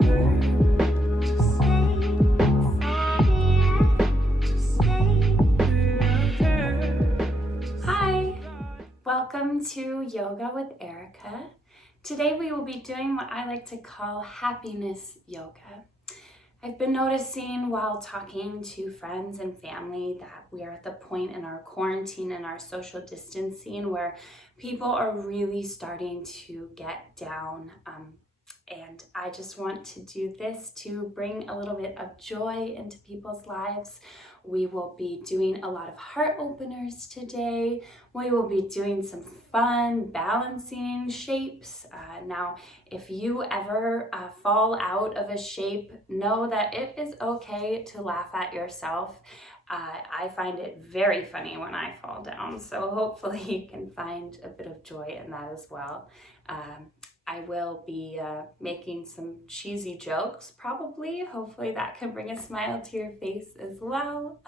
Hi, welcome to Yoga with Erica. Today we will be doing what I like to call happiness yoga. I've been noticing while talking to friends and family that we are at the point in our quarantine and our social distancing where people are really starting to get down. And I just want to do this to bring a little bit of joy into people's lives. We will be doing a lot of heart openers today. We will be doing some fun balancing shapes. Now, if you ever fall out of a shape, know that it is okay to laugh at yourself. I find it very funny when I fall down, so hopefully you can find a bit of joy in that as well. I will be making some cheesy jokes, probably. Hopefully that can bring a smile to your face as well.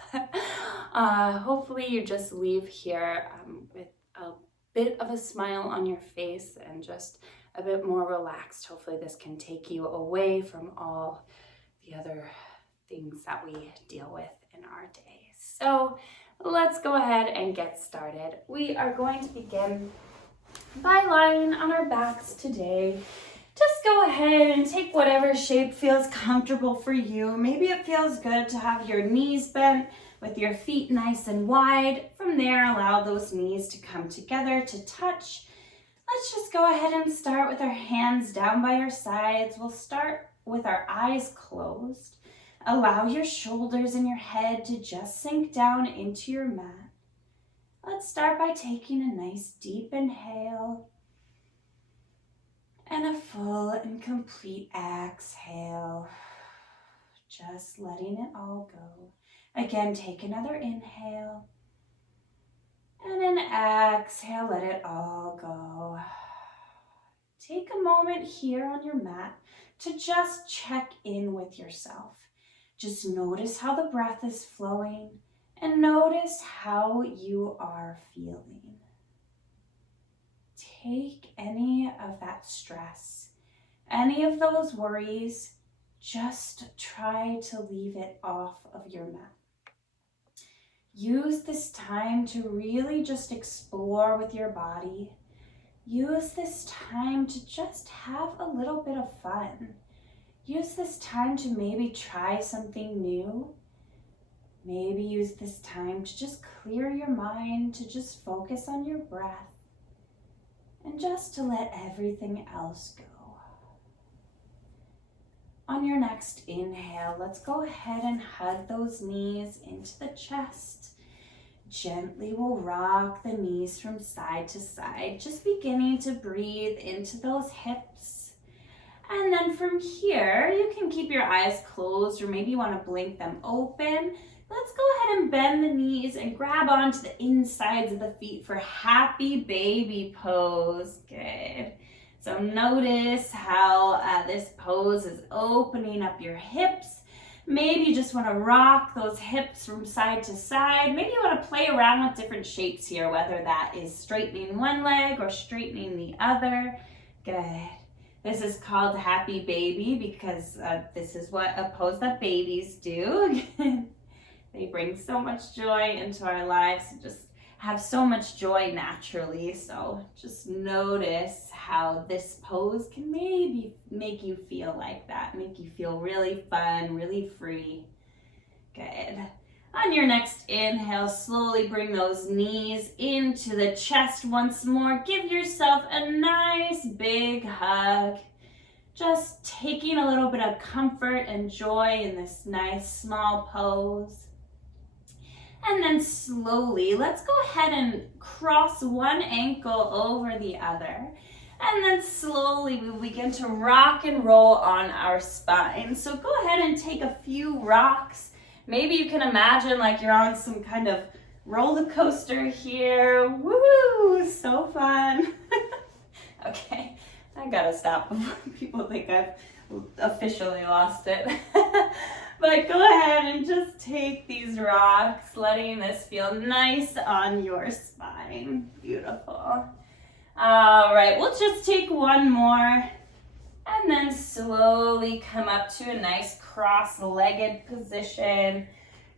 Hopefully you just leave here with a bit of a smile on your face and just a bit more relaxed. Hopefully this can take you away from all the other things that we deal with in our day. So let's go ahead and get started. We are going to begin by lying on our backs today. Just go ahead and take whatever shape feels comfortable for you. Maybe it feels good to have your knees bent with your feet nice and wide. From there, allow those knees to come together to touch. Let's just go ahead and start with our hands down by our sides. We'll start with our eyes closed. Allow your shoulders and your head to just sink down into your mat. Let's start by taking a nice deep inhale and a full and complete exhale. Just letting it all go. Again, take another inhale and an exhale, let it all go. Take a moment here on your mat to just check in with yourself. Just notice how the breath is flowing and notice how you are feeling. Take any of that stress, any of those worries, just try to leave it off of your mat. Use this time to really just explore with your body. Use this time to just have a little bit of fun. Use this time to maybe try something new. Maybe use this time to just clear your mind, to just focus on your breath, and just to let everything else go. On your next inhale, let's go ahead and hug those knees into the chest. Gently we'll rock the knees from side to side, just beginning to breathe into those hips. And then from here, you can keep your eyes closed or maybe you want to blink them open. Let's go ahead and bend the knees and grab onto the insides of the feet for happy baby pose. Good. So notice how this pose is opening up your hips. Maybe you just want to rock those hips from side to side. Maybe you want to play around with different shapes here, whether that is straightening one leg or straightening the other. Good. This is called happy baby because this is what a pose that babies do. They bring so much joy into our lives and just have so much joy naturally. So just notice how this pose can maybe make you feel like that, make you feel really fun, really free. Good. On your next inhale, slowly bring those knees into the chest once more. Give yourself a nice big hug. Just taking a little bit of comfort and joy in this nice small pose. And then slowly, let's go ahead and cross one ankle over the other. And then slowly we begin to rock and roll on our spine. So go ahead and take a few rocks. Maybe you can imagine like you're on some kind of roller coaster here. Woo, so fun. Okay, I gotta stop before people think I've officially lost it. But go ahead and just take these rocks, letting this feel nice on your spine. Beautiful. All right, we'll just take one more. And then slowly come up to a nice cross-legged position.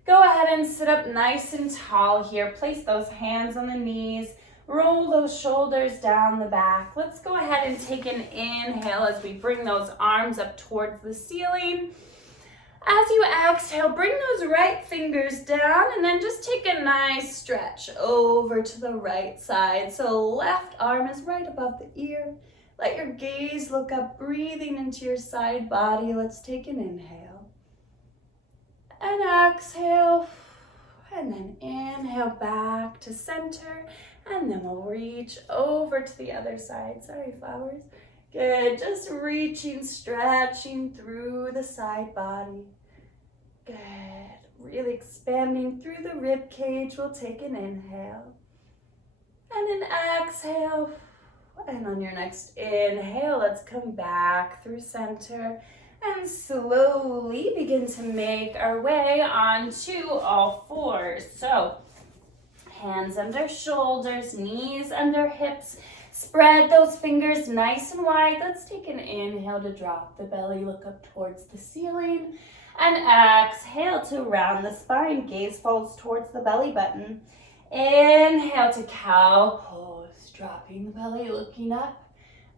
Go ahead and sit up nice and tall here. Place those hands on the knees. Roll those shoulders down the back. Let's go ahead and take an inhale as we bring those arms up towards the ceiling. As you exhale, bring those right fingers down and then just take a nice stretch over to the right side. So left arm is right above the ear. Let your gaze look up, breathing into your side body. Let's take an inhale. And exhale. And then inhale back to center. And then we'll reach over to the other side. Sorry, flowers. Good. Just reaching, stretching through the side body. Good. Really expanding through the rib cage. We'll take an inhale. And an exhale. And on your next inhale, let's come back through center and slowly begin to make our way onto all fours. So hands under shoulders, knees under hips. Spread those fingers nice and wide. Let's take an inhale to drop the belly, look up towards the ceiling. And exhale to round the spine. Gaze falls towards the belly button. Inhale to cow pose, dropping the belly, looking up.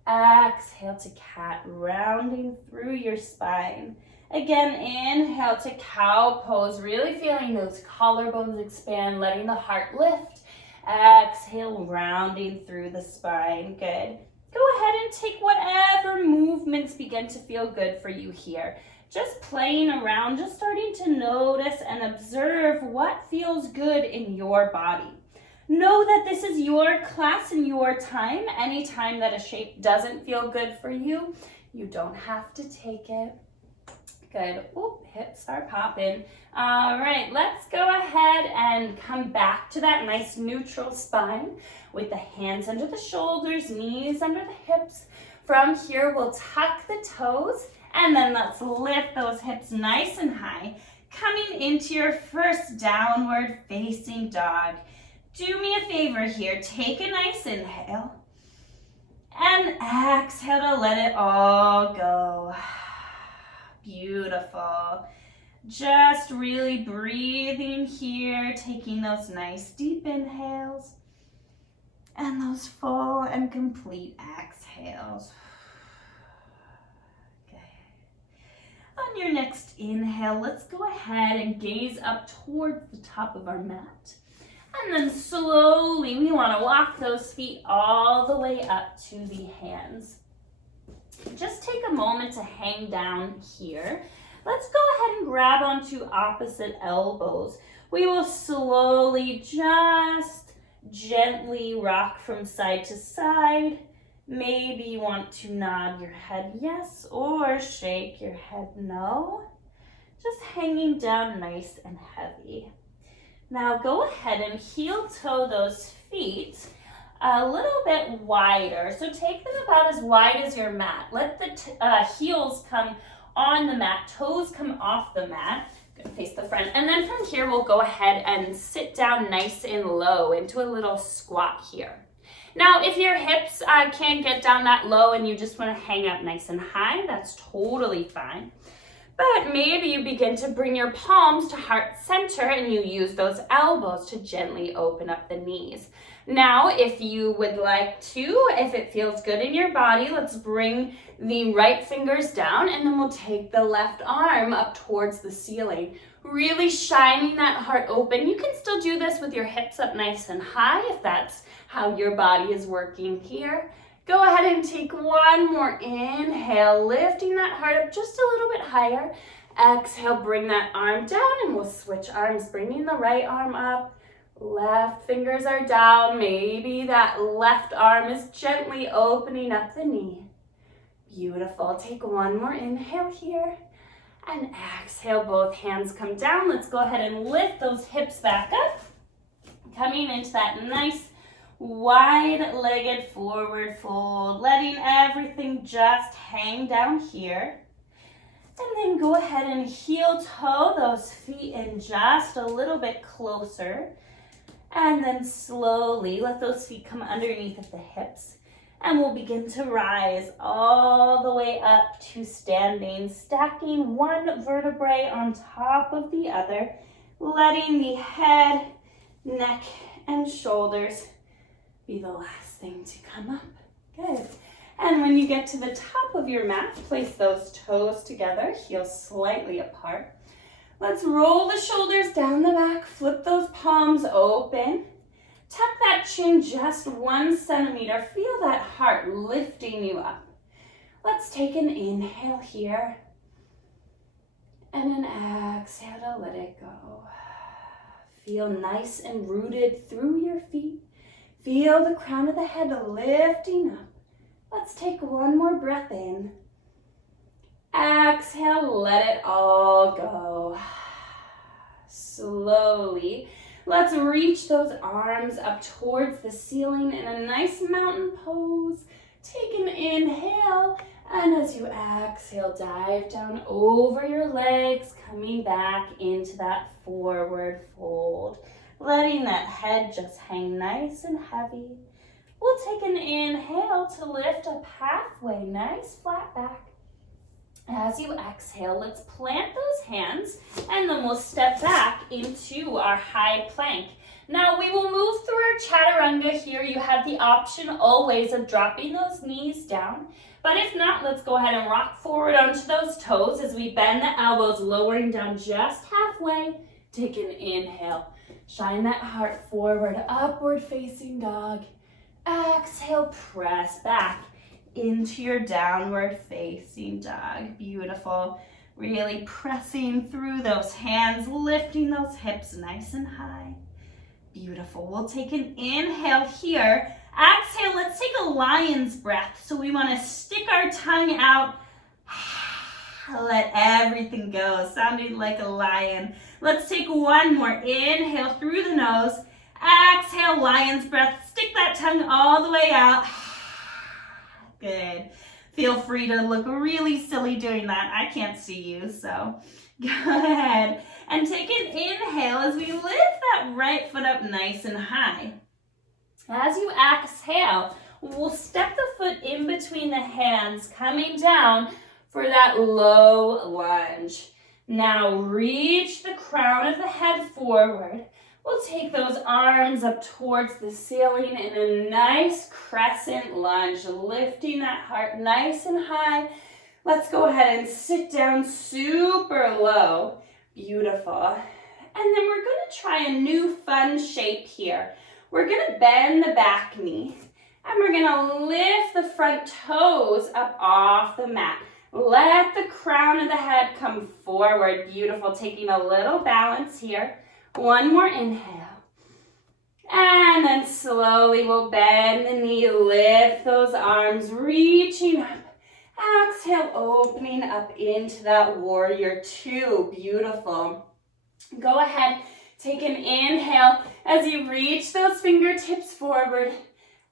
Exhale to cat, rounding through your spine. Again, inhale to cow pose, really feeling those collarbones expand, letting the heart lift. Exhale, rounding through the spine. Good. Go ahead and take whatever movements begin to feel good for you here. Just playing around, just starting to notice and observe what feels good in your body. Know that this is your class and your time. Anytime that a shape doesn't feel good for you, you don't have to take it. Good. Oop, hips are popping. All right, let's go ahead and come back to that nice neutral spine with the hands under the shoulders, knees under the hips. From here, we'll tuck the toes, and then let's lift those hips nice and high, coming into your first downward facing dog. Do me a favor here, take a nice inhale, and exhale to let it all go. Beautiful. Just really breathing here, taking those nice deep inhales and those full and complete exhales. Okay. On your next inhale, let's go ahead and gaze up towards the top of our mat. And then slowly, we want to walk those feet all the way up to the hands. Just take a moment to hang down here. Let's go ahead and grab onto opposite elbows. We will slowly just gently rock from side to side. Maybe you want to nod your head yes or shake your head no. Just hanging down nice and heavy. Now go ahead and heel toe those feet a little bit wider. So take them about as wide as your mat. Let the heels come on the mat, toes come off the mat. Good, face the front. And then from here, we'll go ahead and sit down nice and low into a little squat here. Now, if your hips can't get down that low and you just want to hang up nice and high, that's totally fine. But maybe you begin to bring your palms to heart center and you use those elbows to gently open up the knees. Now, if you would like to, if it feels good in your body, let's bring the right fingers down and then we'll take the left arm up towards the ceiling, really shining that heart open. You can still do this with your hips up nice and high if that's how your body is working here. Go ahead and take one more inhale, lifting that heart up just a little bit higher. Exhale, bring that arm down and we'll switch arms, bringing the right arm up. Left fingers are down. Maybe that left arm is gently opening up the knee. Beautiful. Take one more inhale here. And exhale, both hands come down. Let's go ahead and lift those hips back up. Coming into that nice wide-legged forward fold. Letting everything just hang down here. And then go ahead and heel toe those feet in just a little bit closer. And then slowly let those feet come underneath of the hips. And we'll begin to rise all the way up to standing, stacking one vertebrae on top of the other, letting the head, neck, and shoulders be the last thing to come up. Good. And when you get to the top of your mat, place those toes together, heels slightly apart. Let's roll the shoulders down the back, flip those palms open. Tuck that chin just 1 centimeter. Feel that heart lifting you up. Let's take an inhale here and an exhale to let it go. Feel nice and rooted through your feet. Feel the crown of the head lifting up. Let's take one more breath in. Exhale, let it all go. Slowly, let's reach those arms up towards the ceiling in a nice mountain pose. Take an inhale, and as you exhale, dive down over your legs, coming back into that forward fold. Letting that head just hang nice and heavy. We'll take an inhale to lift up halfway, nice flat back. As you exhale, let's plant those hands and then we'll step back into our high plank. Now we will move through our chaturanga here. You have the option always of dropping those knees down. But if not, let's go ahead and rock forward onto those toes as we bend the elbows, lowering down just halfway. Take an inhale. Shine that heart forward, upward facing dog. Exhale, press back into your downward facing dog. Beautiful. Really pressing through those hands, lifting those hips nice and high. Beautiful. We'll take an inhale here. Exhale, let's take a lion's breath. So we want to stick our tongue out. Let everything go, sounding like a lion. Let's take one more. Inhale through the nose. Exhale, lion's breath. Stick that tongue all the way out. Good. Feel free to look really silly doing that. I can't see you, so go ahead. And take an inhale as we lift that right foot up nice and high. As you exhale, we'll step the foot in between the hands, coming down for that low lunge. Now reach the crown of the head forward. We'll take those arms up towards the ceiling in a nice crescent lunge, lifting that heart nice and high. Let's go ahead and sit down super low. Beautiful. And then we're going to try a new fun shape here. We're going to bend the back knee and we're going to lift the front toes up off the mat. Let the crown of the head come forward. Beautiful. Taking a little balance here. One more inhale. And then slowly we'll bend the knee, lift those arms, reaching up. Exhale, opening up into that warrior two. Beautiful. Go ahead, take an inhale as you reach those fingertips forward.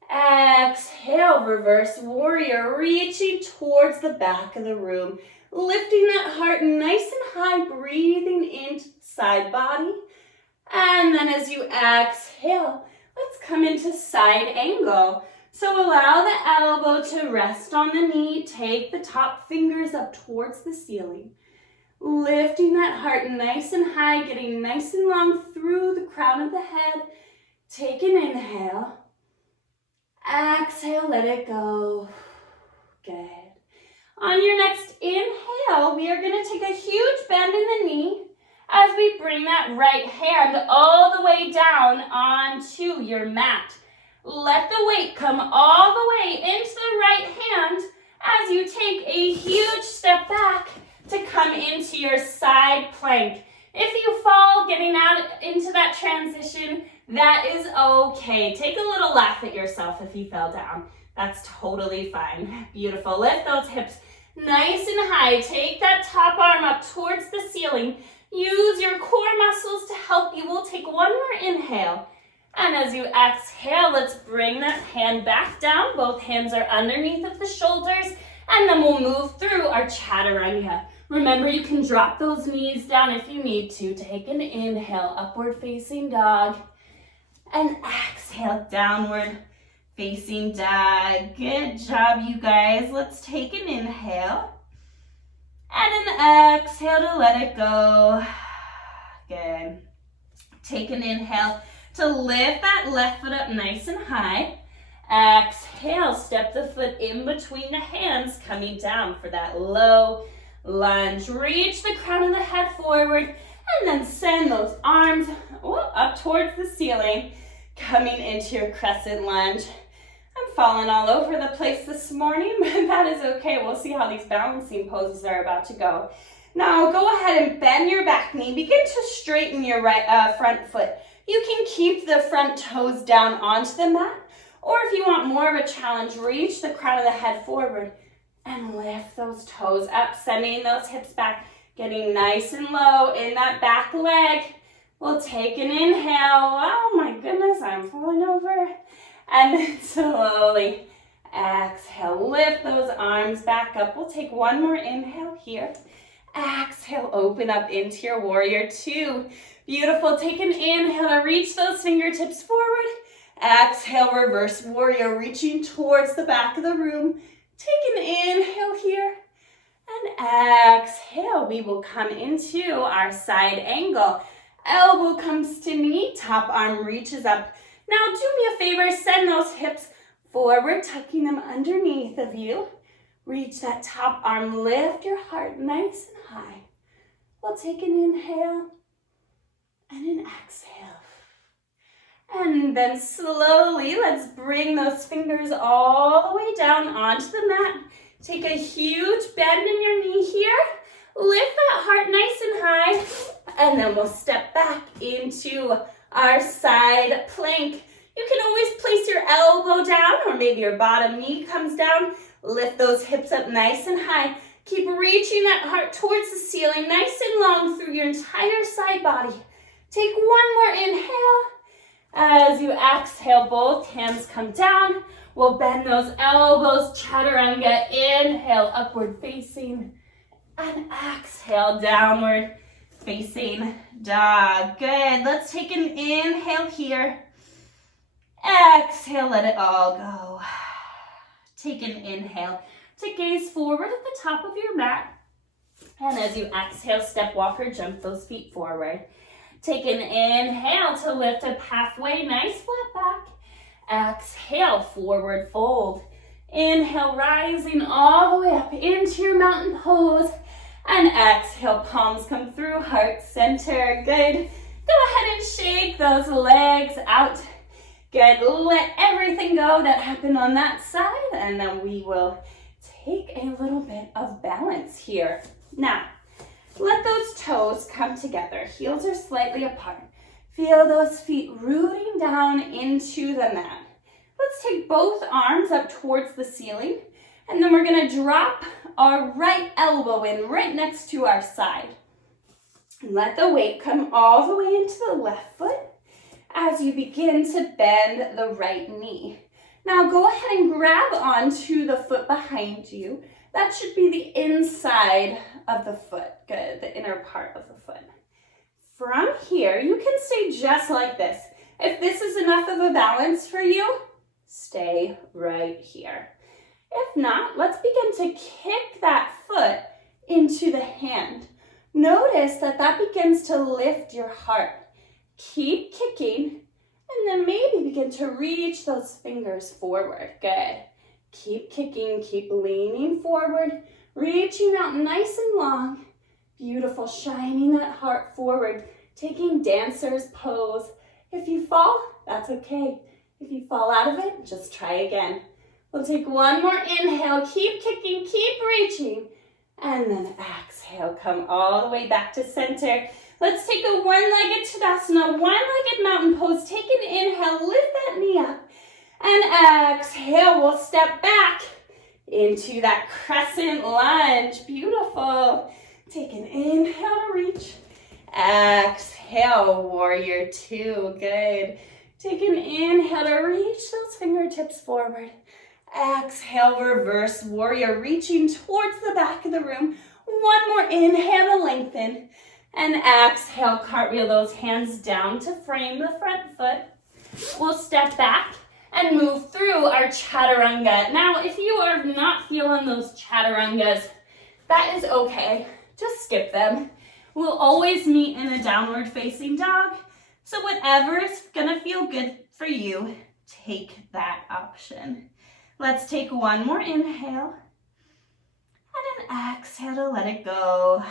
Exhale, reverse warrior, reaching towards the back of the room. Lifting that heart nice and high, breathing into the side body. And then as you exhale, let's come into side angle. So allow the elbow to rest on the knee. Take the top fingers up towards the ceiling. Lifting that heart nice and high, getting nice and long through the crown of the head. Take an inhale. Exhale, let it go. Good. On your next inhale, we are going to take a huge bend in the knee as we bring that right hand all the way down onto your mat. Let the weight come all the way into the right hand as you take a huge step back to come into your side plank. If you fall getting out into that transition, that is okay. Take a little laugh at yourself if you fell down. That's totally fine. Beautiful. Lift those hips nice and high. Take that top arm up towards the ceiling. Use your core muscles to help you. We'll take one more inhale. And as you exhale, let's bring that hand back down. Both hands are underneath of the shoulders. And then we'll move through our chaturanga. Remember, you can drop those knees down if you need to. Take an inhale, upward facing dog. And exhale, downward facing dog. Good job, you guys. Let's take an inhale and an exhale to let it go. Good. Take an inhale to lift that left foot up nice and high. Exhale, step the foot in between the hands, coming down for that low lunge. Reach the crown of the head forward and then send those arms up towards the ceiling, coming into your crescent lunge. I'm falling all over the place this morning, but that is okay. We'll see how these balancing poses are about to go. Now go ahead and bend your back knee. Begin to straighten your front foot. You can keep the front toes down onto the mat, or if you want more of a challenge, reach the crown of the head forward and lift those toes up, sending those hips back, getting nice and low in that back leg. We'll take an inhale. Oh my goodness, I'm falling over. And then slowly exhale, lift those arms back up. We'll take one more inhale here. Exhale, open up into your warrior two. Beautiful. Take an inhale to reach those fingertips forward. Exhale, reverse warrior, reaching towards the back of the room. Take an inhale here. And exhale, we will come into our side angle. Elbow comes to knee, top arm reaches up. Now do me a favor, send those hips forward, tucking them underneath of you. Reach that top arm, lift your heart nice and high. We'll take an inhale and an exhale. And then slowly, let's bring those fingers all the way down onto the mat. Take a huge bend in your knee here. Lift that heart nice and high. And then we'll step back into our side plank. You can always place your elbow down, or maybe your bottom knee comes down. Lift those hips up nice and high. Keep reaching that heart towards the ceiling, nice and long through your entire side body. Take one more inhale. As you exhale, both hands come down. We'll bend those elbows, chaturanga. Inhale, upward facing. And exhale, downward facing dog. Good. Let's take an inhale here. Exhale, let it all go. Take an inhale to gaze forward at the top of your mat. And as you exhale, step, walk, or jump those feet forward. Take an inhale to lift up halfway, nice flat back. Exhale, forward fold. Inhale, rising all the way up into your mountain pose. And exhale, palms come through, heart center. Good. Go ahead and shake those legs out. Good. Let everything go that happened on that side, and then we will take a little bit of balance here. Now, let those toes come together. Heels are slightly apart. Feel those feet rooting down into the mat. Let's take both arms up towards the ceiling, and then we're going to drop our right elbow in right next to our side. And let the weight come all the way into the left foot as you begin to bend the right knee. Now go ahead and grab onto the foot behind you. That should be the inside of the foot. Good, the inner part of the foot. From here, you can stay just like this. If this is enough of a balance for you, stay right here. If not, let's begin to kick that foot into the hand. Notice that that begins to lift your heart. Keep kicking, and then maybe begin to reach those fingers forward. Good. Keep kicking, keep leaning forward, reaching out nice and long. Beautiful, shining that heart forward, taking dancer's pose. If you fall, that's okay. If you fall out of it, just try again. We'll take one more inhale, keep kicking, keep reaching, and then exhale, come all the way back to center. Let's take a one-legged Tadasana, one-legged mountain pose. Take an inhale, lift that knee up, and exhale, we'll step back into that crescent lunge. Beautiful. Take an inhale to reach. Exhale, warrior two. Good. Take an inhale to reach those fingertips forward. Exhale, reverse warrior, reaching towards the back of the room. One more inhale to lengthen. And exhale, cartwheel those hands down to frame the front foot. We'll step back and move through our chaturanga. Now, if you are not feeling those chaturangas, that is okay. Just skip them. We'll always meet in a downward facing dog. So whatever is gonna feel good for you, take that option. Let's take one more inhale and an exhale to let it go.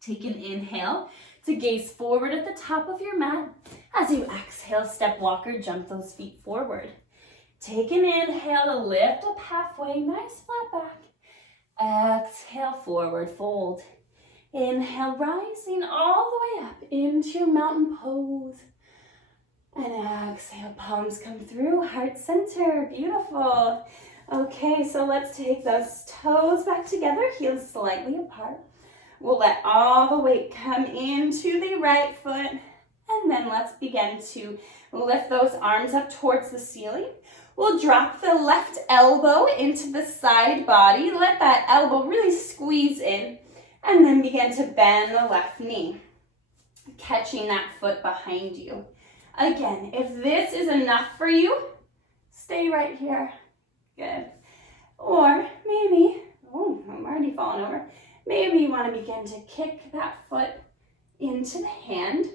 Take an inhale to gaze forward at the top of your mat. As you exhale, step walker, jump those feet forward. Take an inhale to lift up halfway, nice flat back. Exhale, forward fold. Inhale, rising all the way up into your mountain pose. And exhale, palms come through, heart center, beautiful. Okay, so let's take those toes back together, heels slightly apart. We'll let all the weight come into the right foot, and then let's begin to lift those arms up towards the ceiling. We'll drop the left elbow into the side body. Let that elbow really squeeze in, and then begin to bend the left knee, catching that foot behind you. Again, if this is enough for you, stay right here. Good. Or maybe, oh, I'm already falling over. Maybe you want to begin to kick that foot into the hand.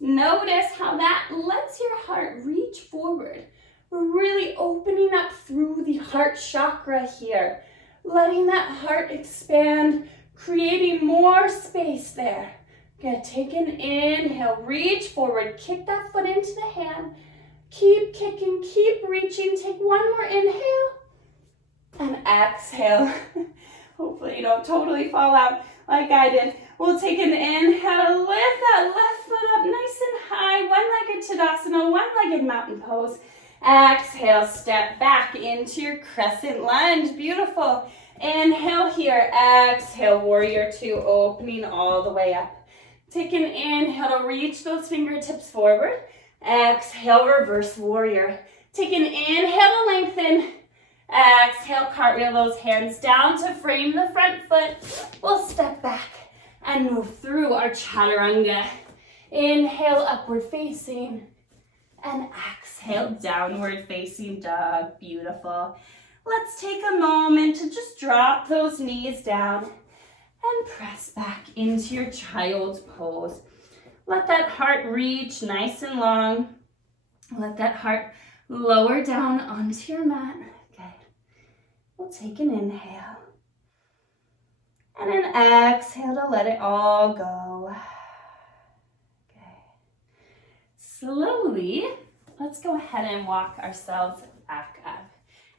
Notice how that lets your heart reach forward. We're really opening up through the heart chakra here, letting that heart expand, creating more space there. Good, take an inhale, reach forward, kick that foot into the hand. Keep kicking, keep reaching. Take one more inhale and exhale. Hopefully you don't totally fall out like I did. We'll take an inhale, lift that left foot up nice and high, one-legged Tadasana, one-legged mountain pose. Exhale, step back into your crescent lunge. Beautiful. Inhale here, exhale, warrior two, opening all the way up. Take an inhale to reach those fingertips forward. Exhale, reverse warrior. Take an inhale to lengthen. Exhale, cartwheel those hands down to frame the front foot. We'll step back and move through our chaturanga. Inhale, upward facing. And exhale, downward facing dog. Beautiful. Let's take a moment to just drop those knees down and press back into your child's pose. Let that heart reach nice and long. Let that heart lower down onto your mat. Good. We'll take an inhale and an exhale to let it all go. Okay. Slowly, let's go ahead and walk ourselves back up.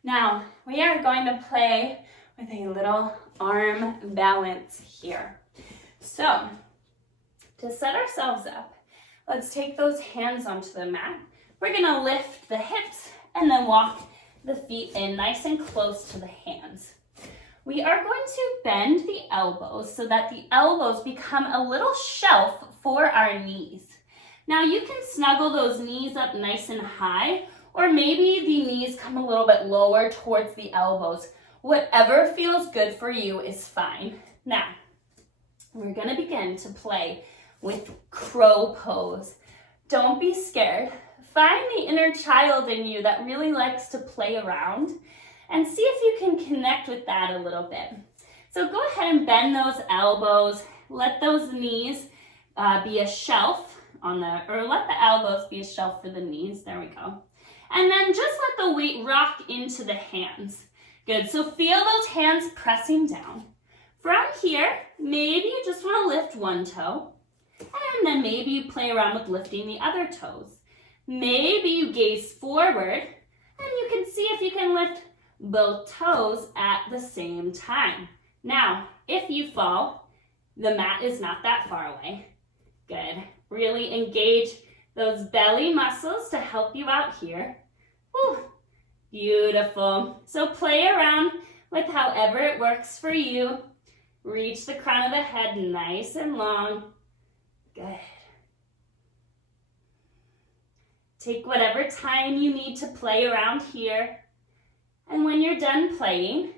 Now, we are going to play with a little arm balance here. So, to set ourselves up, let's take those hands onto the mat. We're gonna lift the hips and then walk the feet in nice and close to the hands. We are going to bend the elbows so that the elbows become a little shelf for our knees. Now you can snuggle those knees up nice and high, or maybe the knees come a little bit lower towards the elbows. Whatever feels good for you is fine. Now, we're gonna begin to play with crow pose. Don't be scared. Find the inner child in you that really likes to play around and see if you can connect with that a little bit. So go ahead and bend those elbows. Let those knees be a shelf or let the elbows be a shelf for the knees. There we go. And then just let the weight rock into the hands. Good, so feel those hands pressing down. From here, maybe you just want to lift one toe, and then maybe you play around with lifting the other toes. Maybe you gaze forward, and you can see if you can lift both toes at the same time. Now, if you fall, the mat is not that far away. Good. Really engage those belly muscles to help you out here. Whew. Beautiful. So play around with however it works for you. Reach the crown of the head nice and long. Good. Take whatever time you need to play around here. And when you're done playing,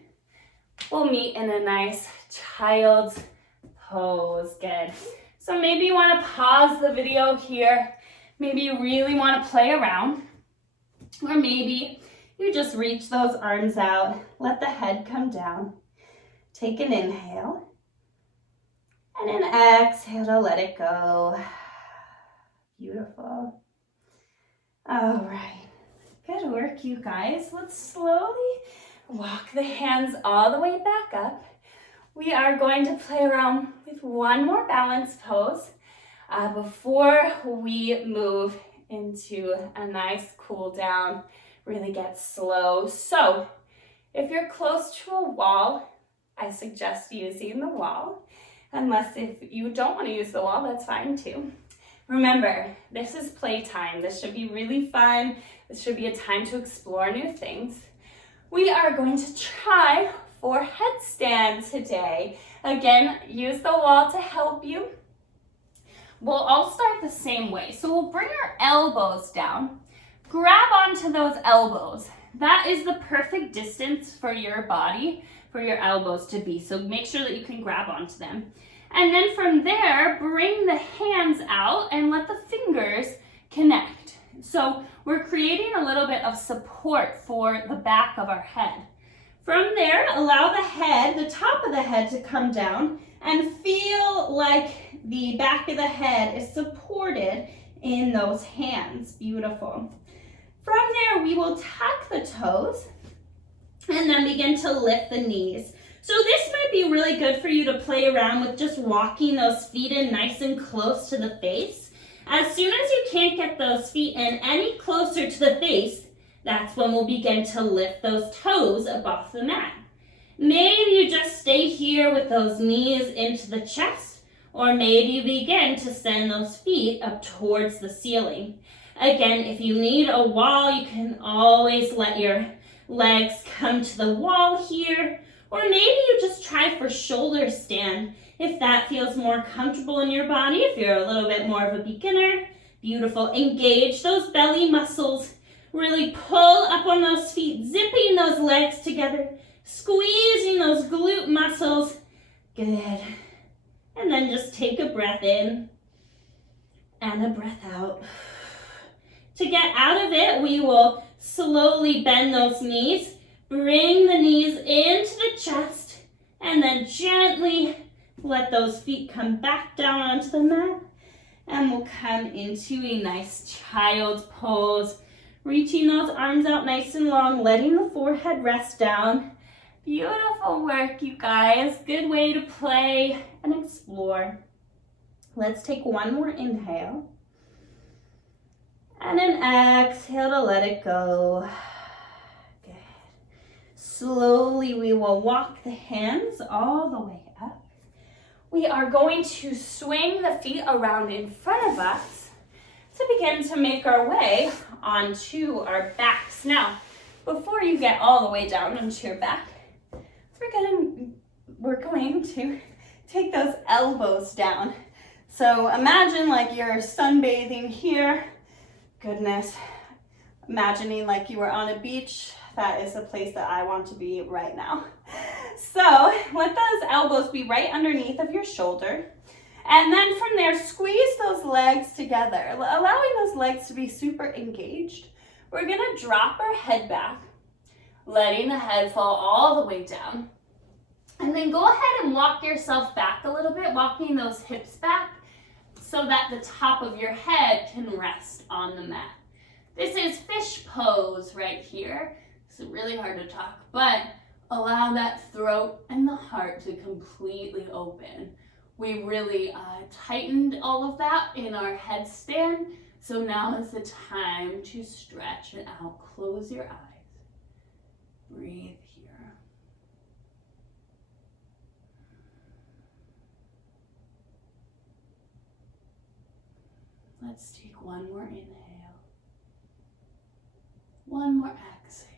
we'll meet in a nice child's pose. Good. So maybe you want to pause the video here. Maybe you really want to play around. Or maybe you just reach those arms out, let the head come down. Take an inhale and an exhale to let it go. Beautiful. All right, good work, you guys. Let's slowly walk the hands all the way back up. We are going to play around with one more balance pose before we move into a nice cool down, really get slow. So if you're close to a wall, I suggest using the wall. Unless if you don't want to use the wall, that's fine too. Remember, this is playtime. This should be really fun. This should be a time to explore new things. We are going to try for headstand today. Again, use the wall to help you. We'll all start the same way. So we'll bring our elbows down. Grab onto those elbows. That is the perfect distance for your body, for your elbows to be. So make sure that you can grab onto them. And then from there, bring the hands out and let the fingers connect. So we're creating a little bit of support for the back of our head. From there, allow the head, the top of the head to come down and feel like the back of the head is supported in those hands. Beautiful. From there, we will tuck the toes and then begin to lift the knees. So this might be really good for you to play around with just walking those feet in nice and close to the face. As soon as you can't get those feet in any closer to the face, that's when we'll begin to lift those toes above the mat. Maybe you just stay here with those knees into the chest, or maybe you begin to send those feet up towards the ceiling. Again, if you need a wall, you can always let your legs come to the wall here, or maybe you just try for shoulder stand if that feels more comfortable in your body, if you're a little bit more of a beginner. Beautiful. Engage those belly muscles. Really pull up on those feet, zipping those legs together, squeezing those glute muscles. Good. And then just take a breath in and a breath out. To get out of it, we will slowly bend those knees. Bring the knees into the chest and then gently let those feet come back down onto the mat. And we'll come into a nice child's pose. Reaching those arms out nice and long, letting the forehead rest down. Beautiful work, you guys. Good way to play and explore. Let's take one more inhale. And an exhale to let it go. Good. Slowly, we will walk the hands all the way up. We are going to swing the feet around in front of us to begin to make our way onto our backs. Now, before you get all the way down onto your back, we're going to take those elbows down. So imagine like you're sunbathing here. Goodness, imagining like you were on a beach. That is the place that I want to be right now. So let those elbows be right underneath of your shoulder. And then from there, squeeze those legs together, allowing those legs to be super engaged. We're gonna drop our head back, letting the head fall all the way down. And then go ahead and walk yourself back a little bit, walking those hips back so that the top of your head can rest on the mat. This is fish pose right here. It's really hard to talk, but allow that throat and the heart to completely open. We really tightened all of that in our headstand, so now is the time to stretch it out. Close your eyes. Breathe here. Let's take one more inhale. One more exhale.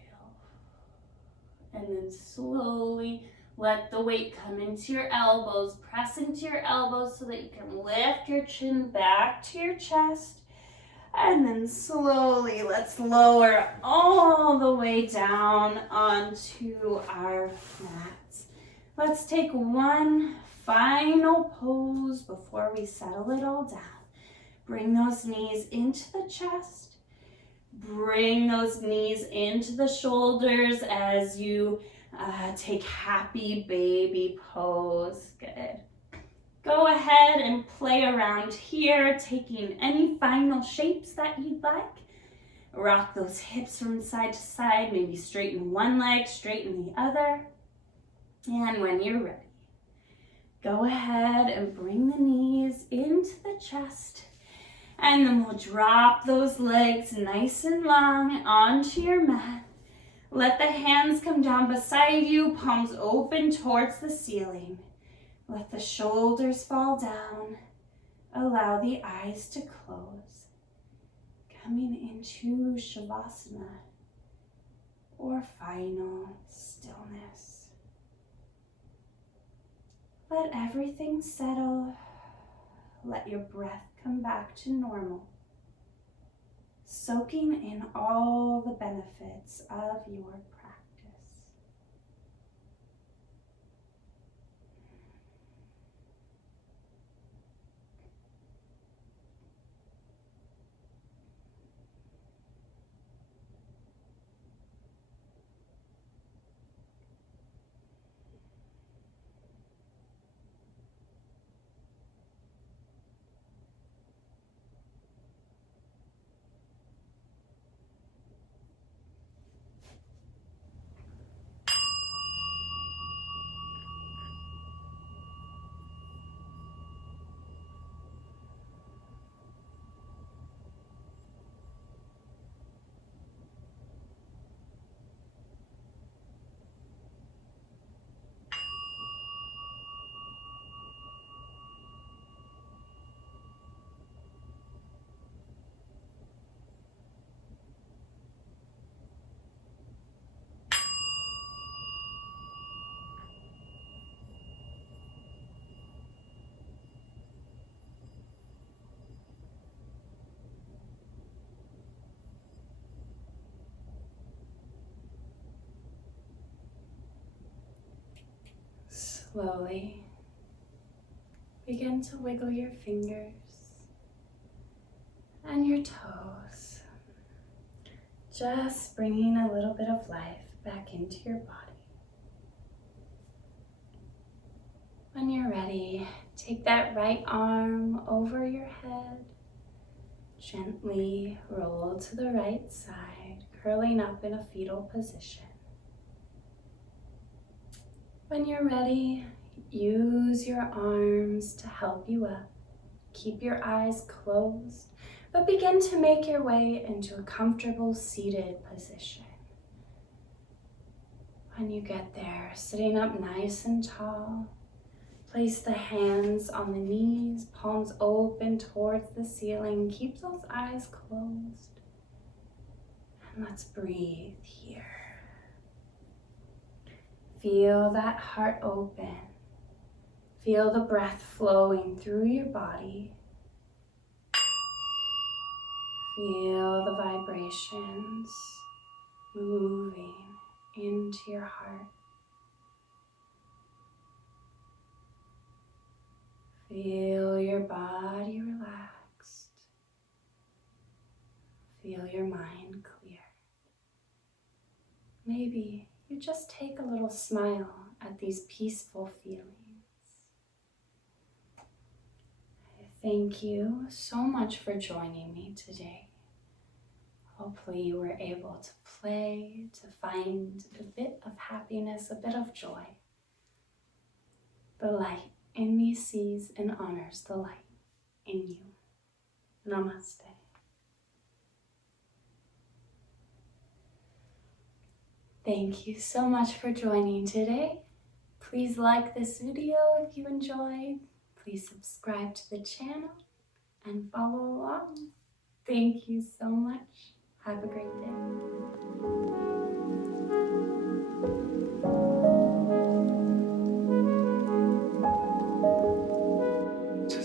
And then slowly let the weight come into your elbows. Press into your elbows so that you can lift your chin back to your chest. And then slowly let's lower all the way down onto our mats. Let's take one final pose before we settle it all down. Bring those knees into the chest. Bring those knees into the shoulders as you take happy baby pose. Good. Go ahead and play around here, taking any final shapes that you'd like. Rock those hips from side to side, maybe straighten one leg, straighten the other. And when you're ready, go ahead and bring the knees into the chest. And then we'll drop those legs nice and long onto your mat. Let the hands come down beside you, palms open towards the ceiling. Let the shoulders fall down. Allow the eyes to close. Coming into Shavasana, or final stillness. Let everything settle. Let your breath come back to normal, soaking in all the benefits of your practice. Slowly begin to wiggle your fingers and your toes, just bringing a little bit of life back into your body. When you're ready, take that right arm over your head, gently roll to the right side, curling up in a fetal position. When you're ready, use your arms to help you up. Keep your eyes closed, but begin to make your way into a comfortable seated position. When you get there, sitting up nice and tall, place the hands on the knees, palms open towards the ceiling. Keep those eyes closed. And let's breathe here. Feel that heart open. Feel the breath flowing through your body. Feel the vibrations moving into your heart. Feel your body relaxed. Feel your mind clear. Maybe you just take a little smile at these peaceful feelings. I thank you so much for joining me today. Hopefully you were able to play, to find a bit of happiness, a bit of joy. The light in me sees and honors the light in you. Namaste. Thank you so much for joining today. Please like this video if you enjoyed. Please subscribe to the channel and follow along. Thank you so much. Have a great day.